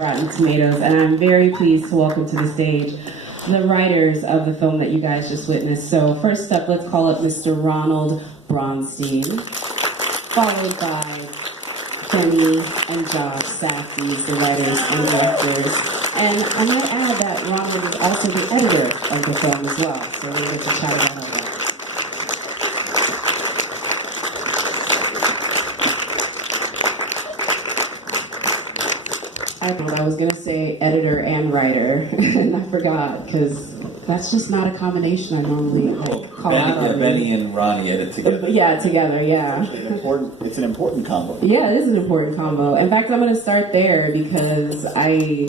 Rotten Tomatoes, and I'm very pleased to welcome to the stage the writers of the film that you guys just witnessed. So first up, let's call up Mr. Ronald Bronstein, followed by Kenny and Josh Safdie, the writers and directors. And I might add that Ronald is also the editor of the film as well, so we'll get to chat about all that. I was going to say editor and writer, and I forgot, because that's just not a combination I normally call out. Benny and Ronnie edit together. Yeah, together, yeah. It's an important combo. Yeah, it is an important combo. In fact, I'm going to start there because I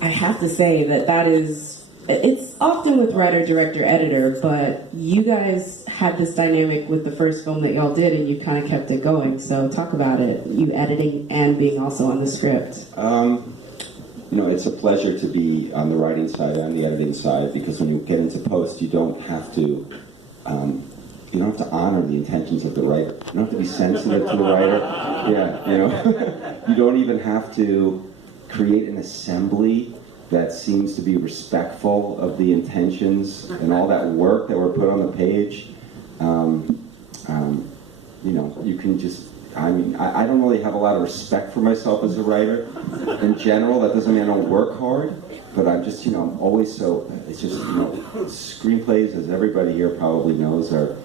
have to say that is, it's often with writer, director, editor, but you guys had this dynamic with the first film that y'all did, and you kind of kept it going. So talk about it, you editing and being also on the script. You know, it's a pleasure to be on the writing side and the editing side, because when you get into post, you don't have to honor the intentions of the writer. You don't have to be sensitive to the writer. Yeah, you know, you don't even have to create an assembly that seems to be respectful of the intentions and all that work that were put on the page. You know, you can just, I mean, I don't really have a lot of respect for myself as a writer in general. That doesn't mean I don't work hard, but I'm just, you know, I'm always so, it's just, you know, screenplays, as everybody here probably knows, it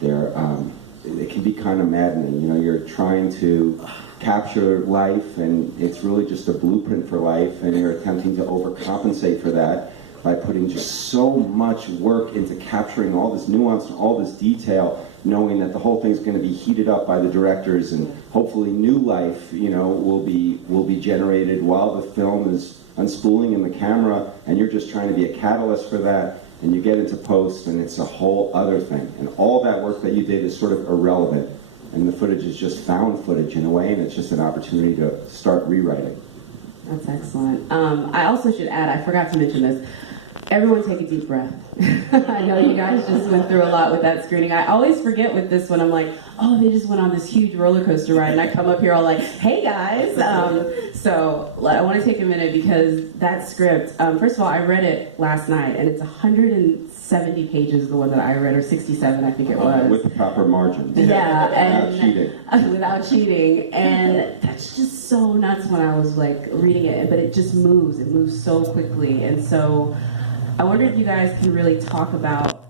can be kind of maddening. You know, you're trying to capture life, and it's really just a blueprint for life, and you're attempting to overcompensate for that by putting just so much work into capturing all this nuance and all this detail, knowing that the whole thing's going to be heated up by the directors, and hopefully new life, you know, will be generated while the film is unspooling in the camera, and you're just trying to be a catalyst for that, and you get into post, and it's a whole other thing. And all that work that you did is sort of irrelevant, and the footage is just found footage in a way, and it's just an opportunity to start rewriting. That's excellent. I also should add, I forgot to mention this, everyone take a deep breath. I know you guys just went through a lot with that screening. I always forget with this one, I'm like, oh, they just went on this huge roller coaster ride, and I come up here all like, hey guys. So I want to take a minute, because that script, first of all, I read it last night, and it's 170 pages, the one that I read, or 67, I think it was. With the proper margins. Yeah, and without cheating. Without cheating, and that's just so nuts when I was like reading it, but it just moves. It moves so quickly, and so I wonder if you guys can really talk about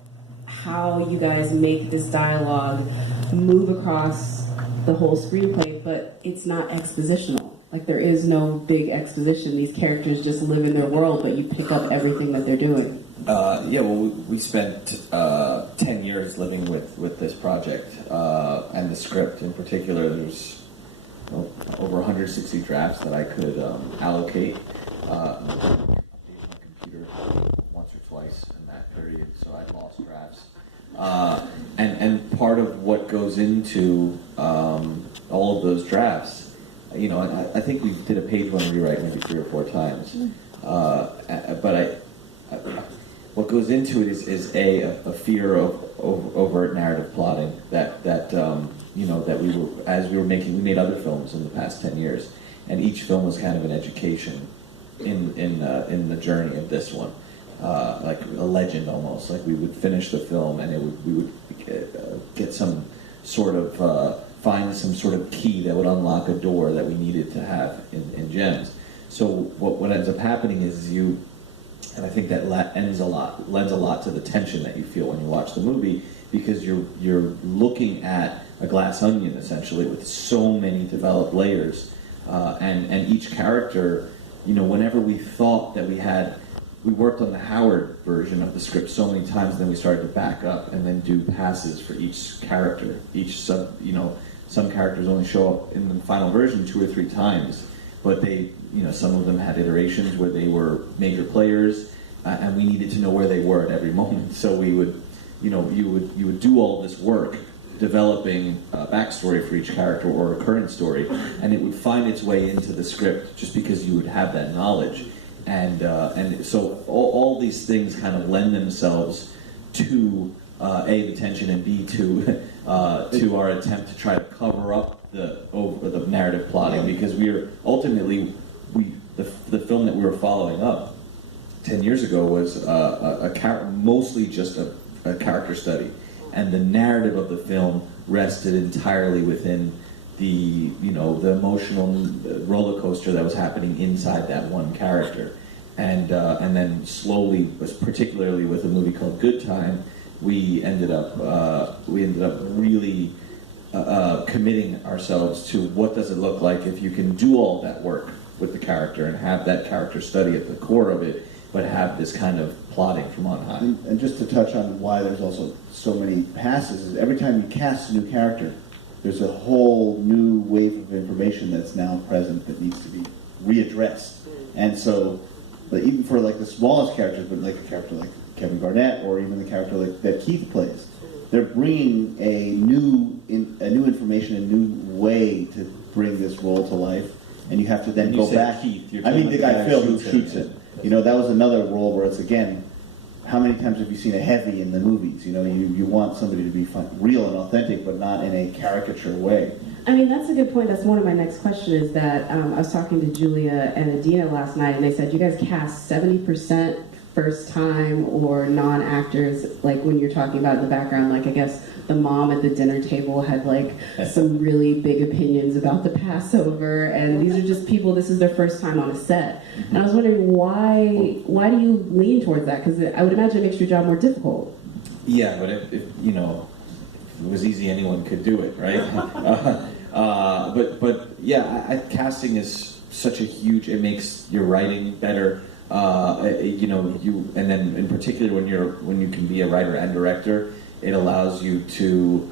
how you guys make this dialogue move across the whole screenplay, but it's not expositional. Like, there is no big exposition. These characters just live in their world, but you pick up everything that they're doing. Yeah, well, we spent 10 years living with this project, and the script in particular. There's over 160 drafts that I could allocate. Computer once or twice in that period, so I lost drafts. And part of what goes into all of those drafts, you know, I think we did a page one rewrite maybe 3 or 4 times. But what goes into it is a fear of overt narrative plotting that you know, that we made other films in the past 10 years, and each film was kind of an education in the journey of this one, like a legend almost. Like, we would finish the film, and we would get some sort of find some sort of key that would unlock a door that we needed to have in Gems. So what ends up happening is and I think that lends a lot to the tension that you feel when you watch the movie, because you're looking at a glass onion essentially with so many developed layers, and each character. You know, whenever we thought that we worked on the Howard version of the script so many times, then we started to back up and then do passes for each character. Some characters only show up in the final version 2 or 3 times, but some of them had iterations where they were major players, and we needed to know where they were at every moment. So we would, you would do all this work developing a backstory for each character or a current story, and it would find its way into the script just because you would have that knowledge, and so all these things kind of lend themselves to A, the tension, and B, to our attempt to try to cover up the narrative plotting, because we the film that we were following up 10 years ago was mostly just a character study, and the narrative of the film rested entirely within the emotional roller coaster that was happening inside that one character, and then slowly, particularly with a movie called Good Time, we ended up really committing ourselves to what does it look like if you can do all that work with the character and have that character study at the core of it, but have this kind of plotting from on high. And just to touch on why there's also so many passes, is every time you cast a new character, there's a whole new wave of information that's now present that needs to be readdressed. And so, but even for like the smallest characters, but like a character like Kevin Garnett, or even the character like that Keith plays, they're bringing a new information, a new way to bring this role to life, and you have to then go back. Keith, I mean, the guy Phil who shoots it. You know, that was another role where it's, again, how many times have you seen a heavy in the movies? You know, you want somebody to be real and authentic, but not in a caricature way. I mean, that's a good point. That's one of my next questions. Is that I was talking to Julia and Adina last night, and they said you guys cast 70% first time or non-actors. Like when you're talking about in the background, like I guess the mom at the dinner table had like some really big opinions about the Passover, and these are just people, this is their first time on a set. And I was wondering why do you lean towards that? Because I would imagine it makes your job more difficult. Yeah, but if it was easy, anyone could do it, right? But yeah, casting is such a huge. It makes your writing better. And then in particular when you can be a writer and director, it allows you to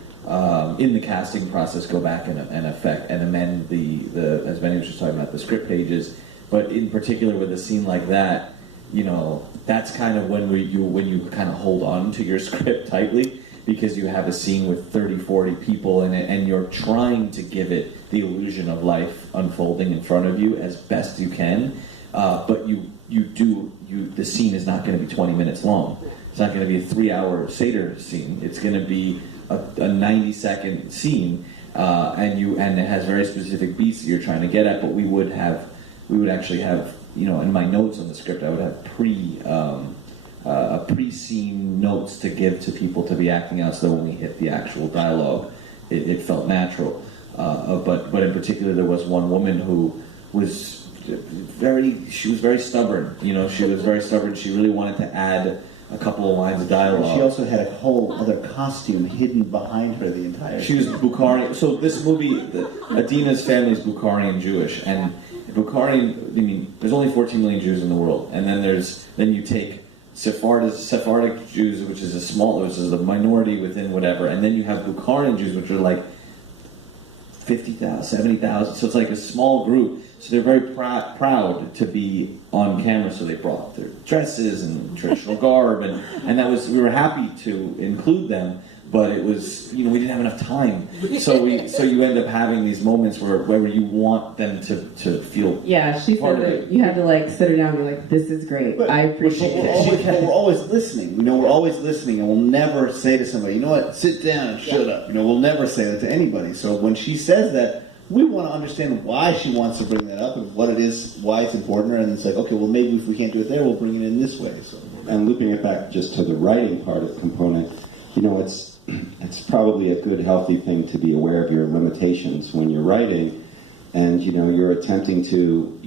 in the casting process go back and amend the as Benny was just talking about, the script pages. But in particular with a scene like that, that's kind of when you kind of hold on to your script tightly, because you have a scene with 30, 40 people in it, and you're trying to give it the illusion of life unfolding in front of you as best you can. But the scene is not going to be 20 minutes long. It's not going to be a 3-hour Seder scene. It's going to be a 90-second scene, and it has very specific beats that you're trying to get at. But we would actually have, in my notes on the script, I would have pre-scene notes to give to people to be acting out, so that when we hit the actual dialogue, it felt natural. But in particular, there was one woman who was very stubborn. She was very stubborn. She really wanted to add a couple of lines of dialogue. She also had a whole other costume hidden behind her the entire She was Bukharian. So this movie, Adina's family is Bukharian Jewish, and Bukharian, there's only 14 million Jews in the world, and then you take Sephardic Jews, which is a minority within whatever, and then you have Bukharian Jews, which are like 50,000, 70,000, so it's like a small group. So they're very proud to be on camera, so they brought their dresses and traditional garb, and we were happy to include them, but it was, we didn't have enough time. So you end up having these moments where you want them to feel. Yeah, she said that you had to sit her down and be like, this is great. But I appreciate it. We're always listening. We're always listening, and we'll never say to somebody, you know what, sit down and shut up. We'll never say that to anybody. So when she says that, we want to understand why she wants to bring that up and what it is, why it's important, and it's like, okay, well, maybe if we can't do it there, we'll bring it in this way. So, and looping it back just to the writing part of the component, it's probably a good, healthy thing to be aware of your limitations when you're writing, and you're attempting to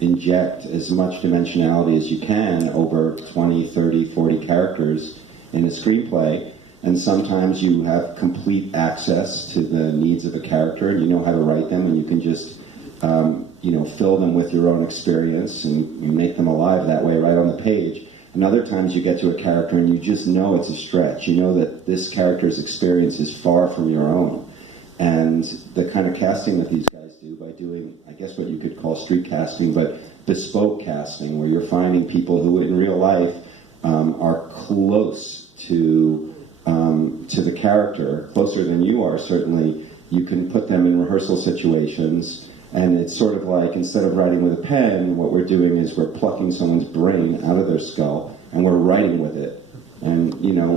inject as much dimensionality as you can over 20, 30, 40 characters in a screenplay. And sometimes you have complete access to the needs of a character, and you know how to write them, and you can just, fill them with your own experience, and you make them alive that way right on the page. And other times you get to a character and you just know it's a stretch. You know that this character's experience is far from your own. And the kind of casting that these guys do by doing, I guess what you could call street casting, but bespoke casting, where you're finding people who in real life are close to the character, closer than you are, certainly. You can put them in rehearsal situations, and it's sort of like, instead of writing with a pen, what we're doing is we're plucking someone's brain out of their skull, and we're writing with it. And,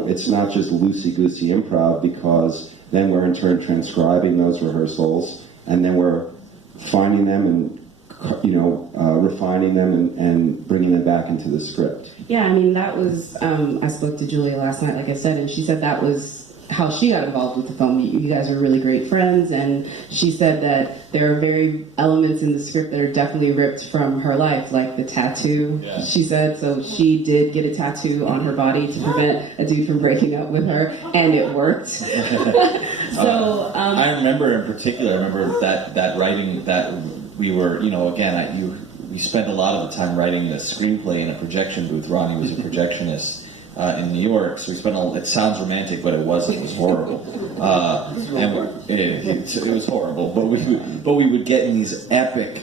it's not just loosey-goosey improv, because then we're in turn transcribing those rehearsals, and then we're finding them and refining them and bringing them back into the script. Yeah, I mean, that was, I spoke to Julia last night, like I said, and she said that was how she got involved with the film. You guys are really great friends, and she said that there are very elements in the script that are definitely ripped from her life, like the tattoo, she said. So she did get a tattoo on her body to prevent a dude from breaking up with her, and it worked. So, I remember in particular, that writing that we were, we spent a lot of the time writing the screenplay in a projection booth. Ronnie was a projectionist in New York, so we spent it sounds romantic, but it wasn't. It was horrible. It was horrible. But we would get in these epic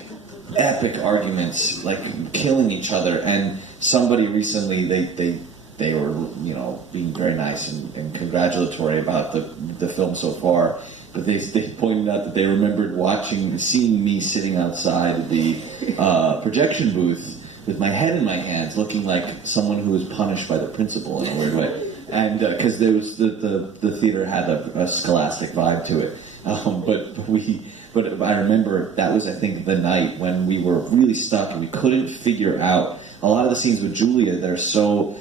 arguments, like killing each other. And somebody recently, they were, being very nice and congratulatory about the film so far. But they pointed out that they remembered seeing me sitting outside the projection booth with my head in my hands, looking like someone who was punished by the principal in a weird way. And because there was the theater had a scholastic vibe to it. But I remember that was, I think, the night when we were really stuck and we couldn't figure out a lot of the scenes with Julia. They're so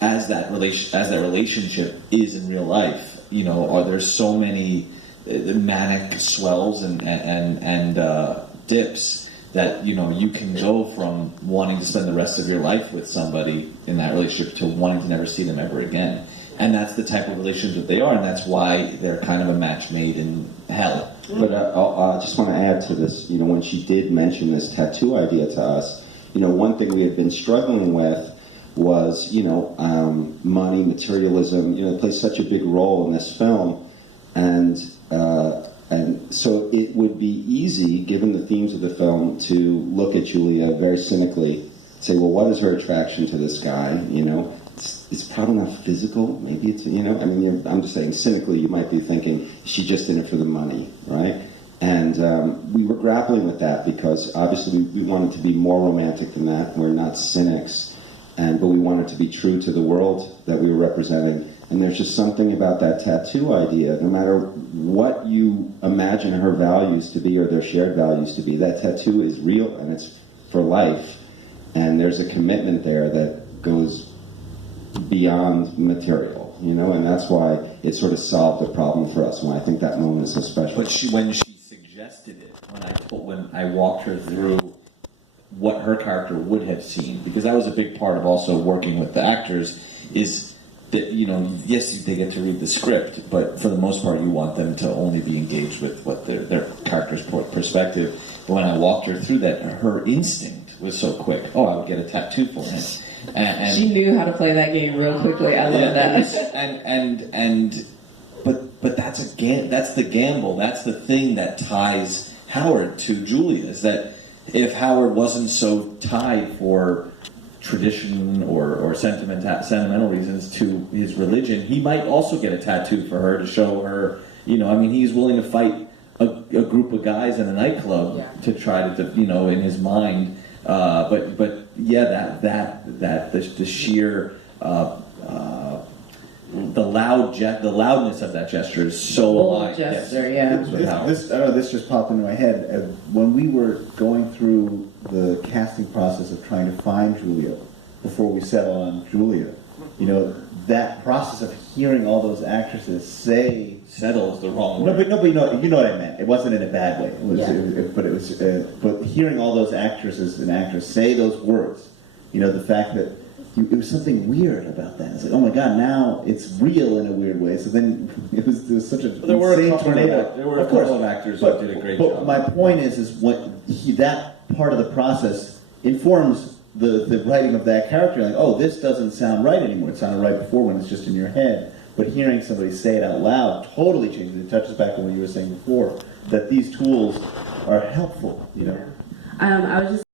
as that relationship is in real life. Are there so many manic swells and dips that you can go from wanting to spend the rest of your life with somebody in that relationship to wanting to never see them ever again. And that's the type of relationship they are, and that's why they're kind of a match made in hell. But I just want to add to this, when she did mention this tattoo idea to us, one thing we had been struggling with was, money, materialism, it plays such a big role in this film, and so it would be easy, given the themes of the film, to look at Julia very cynically, say, well, what is her attraction to this guy? It's probably not physical. Maybe it's, I'm just saying, cynically, you might be thinking, she's just in it for the money, right? And we were grappling with that because obviously we wanted to be more romantic than that. We're not cynics, but we wanted to be true to the world that we were representing. And there's just something about that tattoo idea, no matter what you imagine her values to be or their shared values to be, that tattoo is real and it's for life. And there's a commitment there that goes beyond material, and that's why it sort of solved the problem for us. And I think that moment is so special. But when she suggested it, when I walked her through what her character would have seen, because that was a big part of also working with the actors, is that, yes, they get to read the script, but for the most part you want them to only be engaged with what their character's perspective. But when I walked her through that, her instinct was so quick. Oh, I would get a tattoo for him. And she knew how to play that game real quickly. I love that. But that's the gamble. That's the thing that ties Howard to Julia. Is that if Howard wasn't so tied for tradition or sentimental reasons to his religion, he might also get a tattoo for her to show her. He's willing to fight a group of guys in a nightclub to try to, in his mind. But yeah, the sheer the loudness of that gesture is so alive. Gesture, This just popped into my head when we were going through the casting process of trying to find Julia before we settled on Julia. That process of hearing all those actresses say. Settle is the wrong word. But you know what I meant. It wasn't in a bad way. But hearing all those actresses and actors say those words, the fact that it was something weird about that. It's like, oh my God, now it's real in a weird way. So then there was such a there were a couple of actors who did a great job. But my point is when that part of the process informs the writing of that character. Like, oh, this doesn't sound right anymore. It sounded right before when it's just in your head. But hearing somebody say it out loud totally changes. It touches back on what you were saying before, that these tools are helpful, I was just